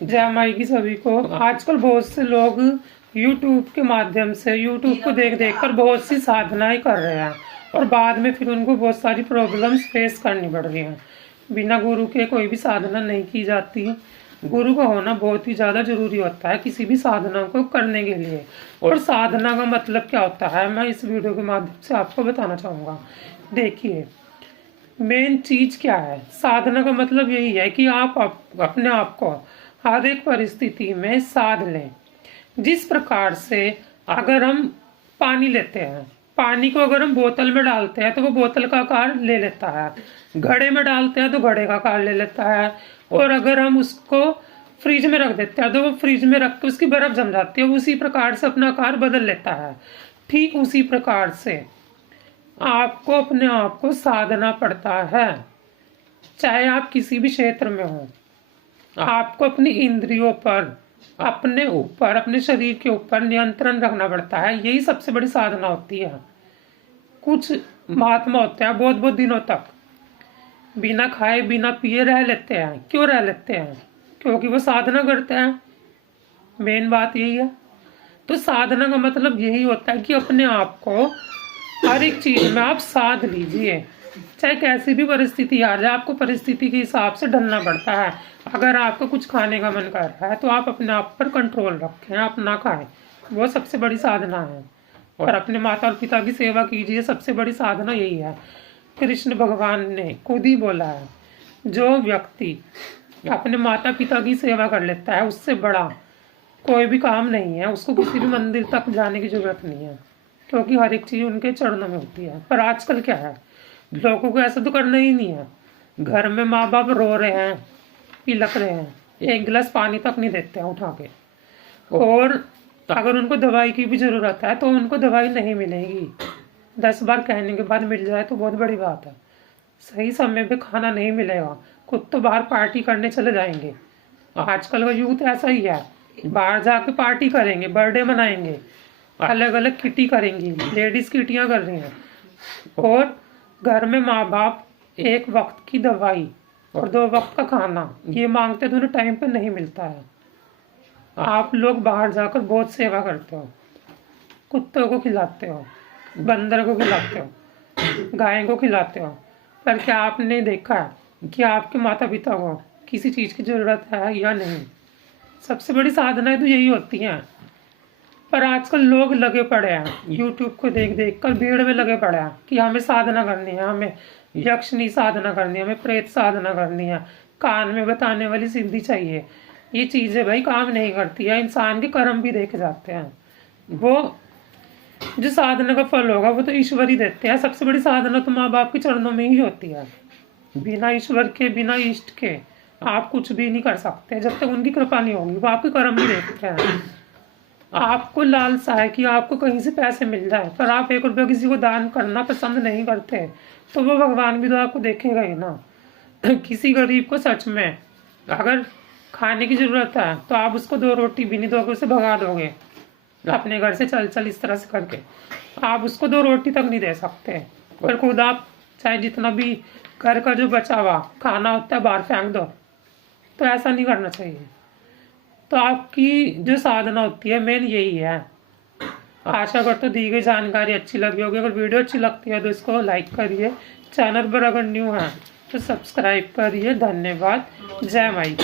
जय माई की सभी को। आजकल बहुत से लोग YouTube के माध्यम से YouTube को देख देख कर बहुत सी साधनाएं कर रहे हैं और बाद में फिर उनको बहुत सारी प्रॉब्लम्स फेस करनी पड़ रही हैं। बिना गुरु के कोई भी साधना नहीं की जाती। गुरु का होना बहुत ही ज़्यादा जरूरी होता है किसी भी साधना को करने के लिए। और साधना का मतलब क्या होता है, मैं इस वीडियो के माध्यम से आपको बताना चाहूँगा। देखिए, मेन चीज क्या है, साधना का मतलब यही है कि आप अपने आप को हर एक परिस्थिति में साध लें। जिस प्रकार से अगर हम पानी लेते हैं, पानी को अगर हम बोतल में डालते हैं तो वो बोतल का आकार ले लेता है, घड़े में डालते हैं तो घड़े का आकार ले लेता है, और अगर हम उसको फ्रिज में रख देते हैं तो वो फ्रिज में रख के उसकी बर्फ जम जाती है, उसी प्रकार से अपना आकार बदल लेता है। ठीक उसी प्रकार से आपको अपने आप को साधना पड़ता है। चाहे आप किसी भी क्षेत्र में हो, आपको अपनी इंद्रियों पर, अपने ऊपर, अपने शरीर के ऊपर नियंत्रण रखना पड़ता है। यही सबसे बड़ी साधना होती है। कुछ महात्मा होते हैं बहुत बहुत दिनों तक बिना खाए बिना पिए रह लेते हैं। क्यों रह लेते हैं? क्योंकि वो साधना करते हैं। मेन बात यही है। तो साधना का मतलब यही होता है कि अपने आप को हर एक चीज में आप साध लीजिए। चाहे कैसी भी परिस्थिति आ जाए, आपको परिस्थिति के हिसाब से ढलना पड़ता है। अगर आपको कुछ खाने का मन कर रहा है तो आप अपने आप पर कंट्रोल रखें, आप ना खाएं। वो सबसे बड़ी साधना है। और अपने माता और पिता की सेवा कीजिए, सबसे बड़ी साधना यही है। कृष्ण भगवान ने खुद ही बोला है, जो व्यक्ति अपने माता पिता की सेवा कर लेता है उससे बड़ा कोई भी काम नहीं है। उसको किसी भी मंदिर तक जाने की जरूरत नहीं है, क्योंकि हर एक चीज उनके चरणों में होती है। पर आजकल क्या है, लोगों को ऐसा तो करना ही नहीं है। घर में माँ बाप रो रहे हैं, पिलक रहे हैं, एक गिलास पानी तक नहीं देते हैं उठा के। और अगर उनको दवाई की भी जरूरत है तो उनको दवाई नहीं मिलेगी। 10 बार कहने के बाद मिल जाए तो बहुत बड़ी बात है। सही समय पे खाना नहीं मिलेगा, खुद तो बाहर पार्टी करने चले जाएंगे। आजकल का यूथ ऐसा ही है, बाहर जाके पार्टी करेंगे, बर्थडे मनाएंगे, अलग अलग किटी करेंगी, लेडीज किटियां कर रही हैं। और घर में माँ बाप एक वक्त की दवाई और 2 वक्त का खाना ये मांगते तो उन्हें टाइम पे नहीं मिलता है। आप लोग बाहर जाकर बहुत सेवा करते हो, कुत्तों को खिलाते हो, बंदर को खिलाते हो, गाय को खिलाते हो, पर क्या आपने देखा है कि आपके माता पिता को किसी चीज़ की ज़रूरत है या नहीं? सबसे बड़ी साधनाएं तो यही होती हैं। पर आजकल लोग लगे पड़े हैं YouTube को देख देख कर, भीड़ में लगे पड़े हैं कि हमें साधना करनी है, हमें यक्षनी साधना करनी है, हमें प्रेत साधना करनी है, कान में बताने वाली सिद्धि चाहिए। ये चीज़ें भाई काम नहीं करती है। इंसान के कर्म भी देखे जाते हैं। वो जो साधना का फल होगा वो तो ईश्वर ही देते हैं। सबसे बड़ी साधना तो माँ बाप के चरणों में ही होती है। बिना ईश्वर के, बिना इष्ट के आप कुछ भी नहीं कर सकते। जब तक उनकी कृपा नहीं होगी, वो आपके कर्म भी देखते हैं। आपको लालसा है कि आपको कहीं से पैसे मिल जाए, पर आप 1 रुपया किसी को दान करना पसंद नहीं करते, तो वो भगवान भी तो आपको देखेगा ही ना। किसी गरीब को सच में अगर खाने की जरूरत है तो आप उसको 2 रोटी भी नहीं दोगे, उसे भगा दोगे अपने घर से, चल चल इस तरह से करके। आप उसको 2 रोटी तक नहीं दे सकते। और खुद आप चाहे जितना भी घर का जो बचा हुआ खाना होता है बाहर फेंक दो, तो ऐसा नहीं करना चाहिए। तो आपकी जो साधना होती है मेन यही है। आशा करते दी गई जानकारी अच्छी लगी होगी। अगर वीडियो अच्छी लगती है तो इसको लाइक करिए, चैनल पर अगर न्यू है तो सब्सक्राइब करिए। धन्यवाद। जय माई।